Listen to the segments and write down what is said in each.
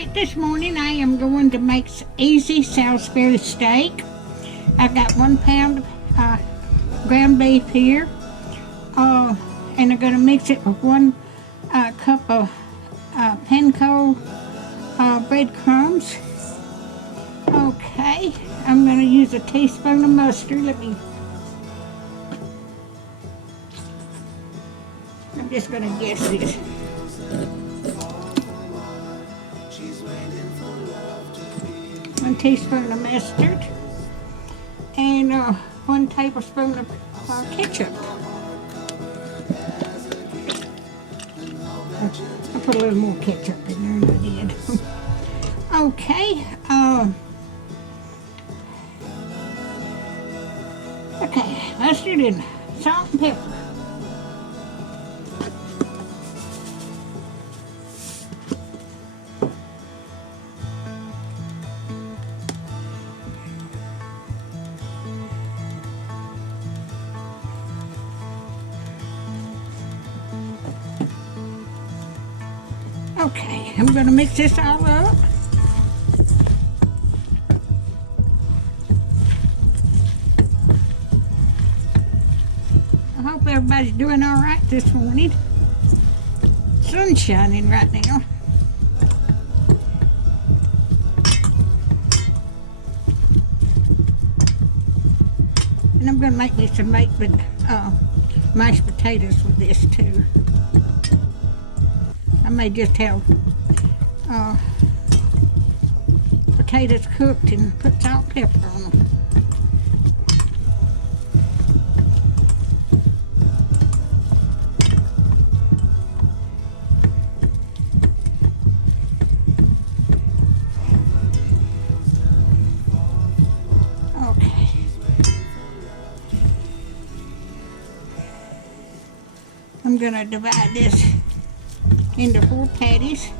Alright, this morning I am going to make easy Salisbury steak. I've got 1 pound of ground beef here. And I'm going to mix it with 1 cup of panko breadcrumbs. Okay, I'm going to use a teaspoon of mustard. I'm just going to guess this. One teaspoon of mustard and 1 tablespoon of ketchup. I put a little more ketchup in there than I did. Okay. Okay, mustard and salt and pepper. Okay, I'm going to mix this all up. I hope everybody's doing all right this morning. Sun's shining right now. And I'm going to make me some mashed potatoes with this too. I may just have potatoes cooked and put salt and pepper on them. Okay. I'm going to divide this into 4 patties.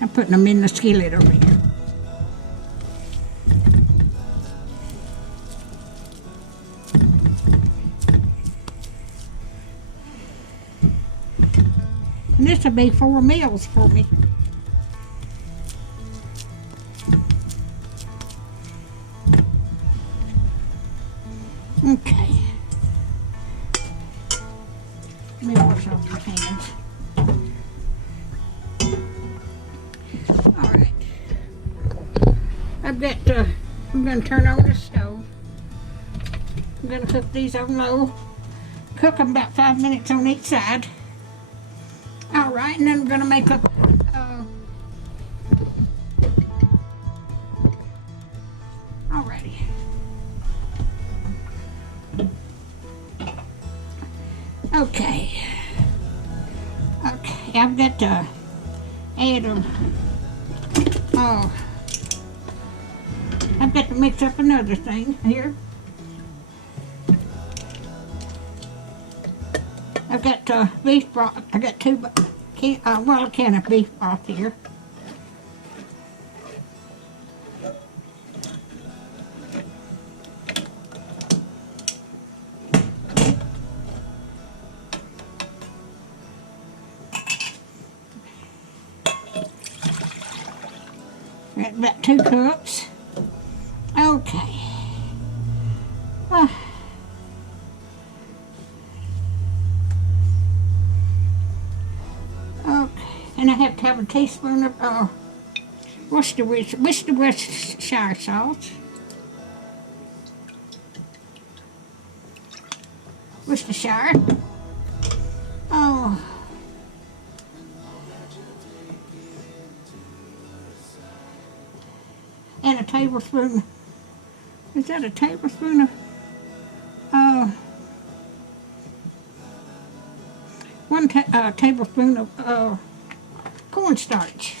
I'm putting them in the skillet over here. And this will be 4 meals for me. Okay. Let me wash off my hands. Alright. I'm going to turn on the stove. I'm going to cook these on low. Cook them about 5 minutes on each side. Alright, and then I'm going to make a alrighty. Okay, I've got to add them. I've got to mix up another thing here. I've got beef broth. I got a can of beef broth here. About 2 cups. Okay. Okay. And I have to have a teaspoon of Worcestershire sauce. Worcestershire. And a tablespoon. Is that a tablespoon of 1 tablespoon of cornstarch.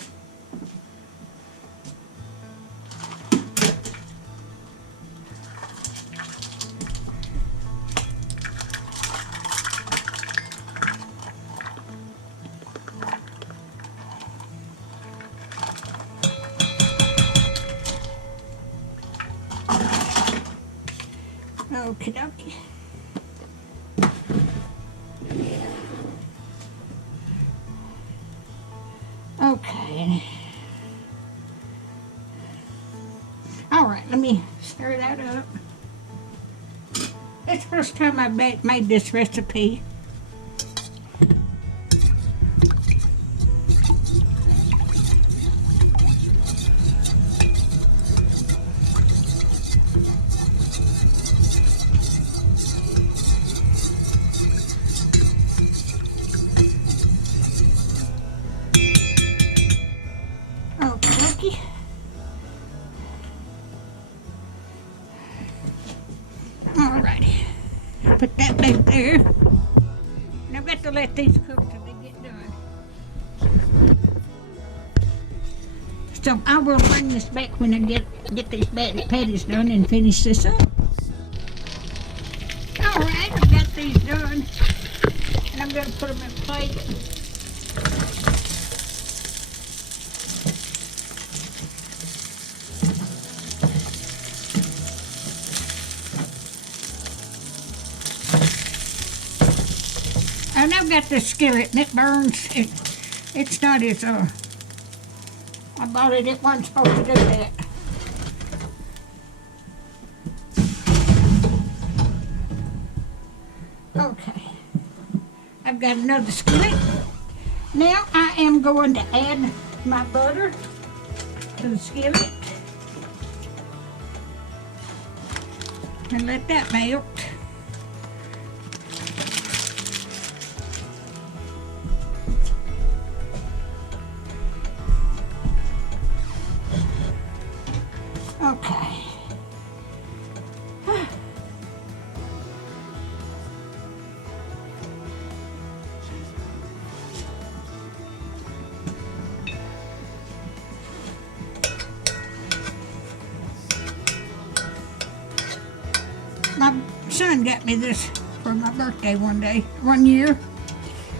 Okie dokie. Okay. All right, let me stir that up. It's the first time I've made this recipe. Okay. Alrighty. Put that back there. And I've got to let these cook till they get done. So I will bring this back when I get these patties done and finish this up. Alright, I've got these done. And I'm going to put them in a plate. And I've got the skillet and it burns. It's not as, I bought it, it wasn't supposed to do that. Okay. I've got another skillet. Now I am going to add my butter to the skillet. And let that melt. Okay. My son got me this for my birthday one year,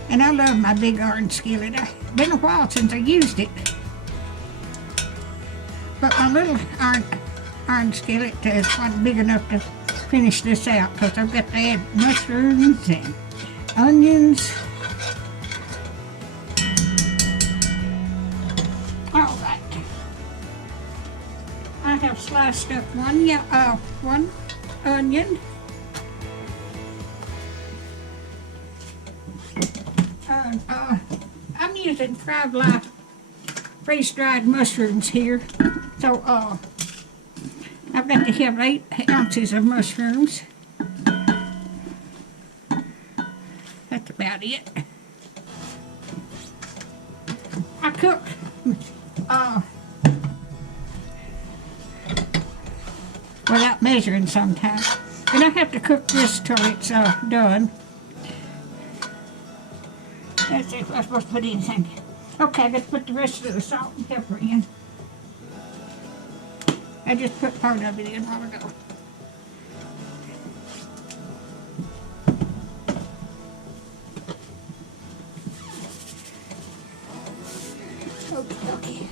and I love my big iron skillet. It's been a while since I used it. But my little iron skillet wasn't big enough to finish this out because I've got to add mushrooms and onions. All right. I have sliced up one onion. I'm using 5 live freeze-dried mushrooms here. So, I've got to have 8 ounces of mushrooms. That's about it. I cook, without measuring sometimes. And I have to cook this till it's, done. Let's see if I'm supposed to put anything. Okay, let's put the rest of the salt and pepper in. I just put part of it in a while ago. Okay.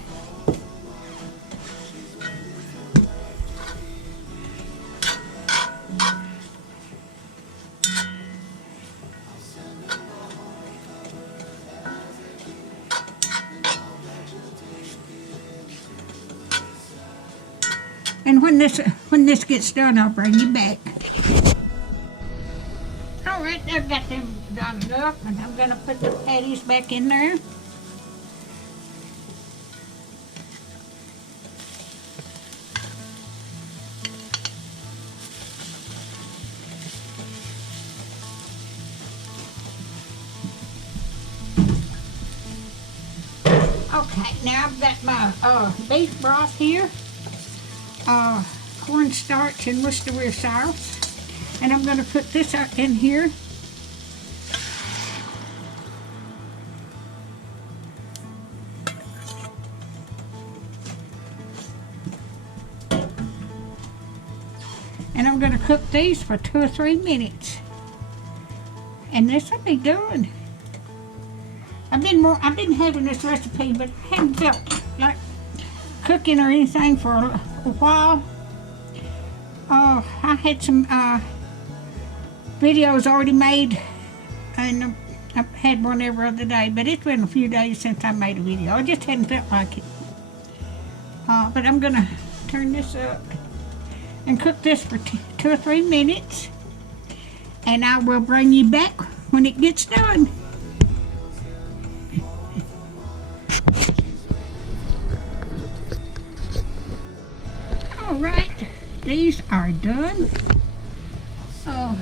And when this gets done, I'll bring you back. All right, I've got them done enough, and I'm going to put the patties back in there. Okay, now I've got my beef broth here. Cornstarch and Worcestershire sauce, and I'm going to put this out in here. And I'm going to cook these for 2 or 3 minutes, and this will be done. I've been having this recipe, but I haven't felt like cooking or anything for a while. I had some videos already made, and I had one every other day, but it's been a few days since I made a video. I just hadn't felt like it. But I'm gonna turn this up and cook this for 2 or 3 minutes, and I will bring you back when it gets done. All right, these are done. Oh,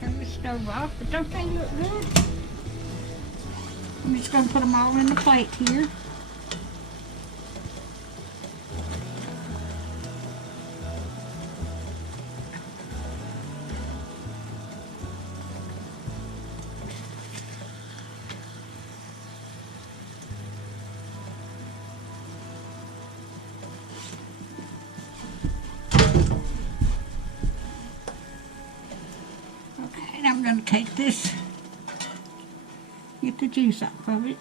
turn the stove off, but don't they look good? I'm just gonna put them all in the plate here. And I'm going to take this, get the juice off of it.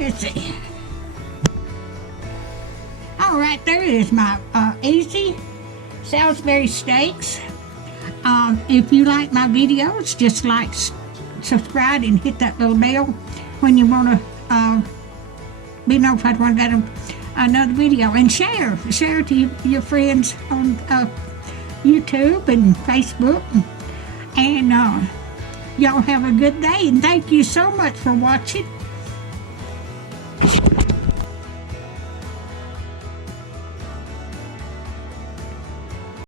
Let's see. All right, there is my easy Salisbury steaks. If you like my videos, just like, subscribe, and hit that little bell when you want to be notified when I got another video. And share to your friends on YouTube and Facebook. And y'all have a good day, and thank you so much for watching.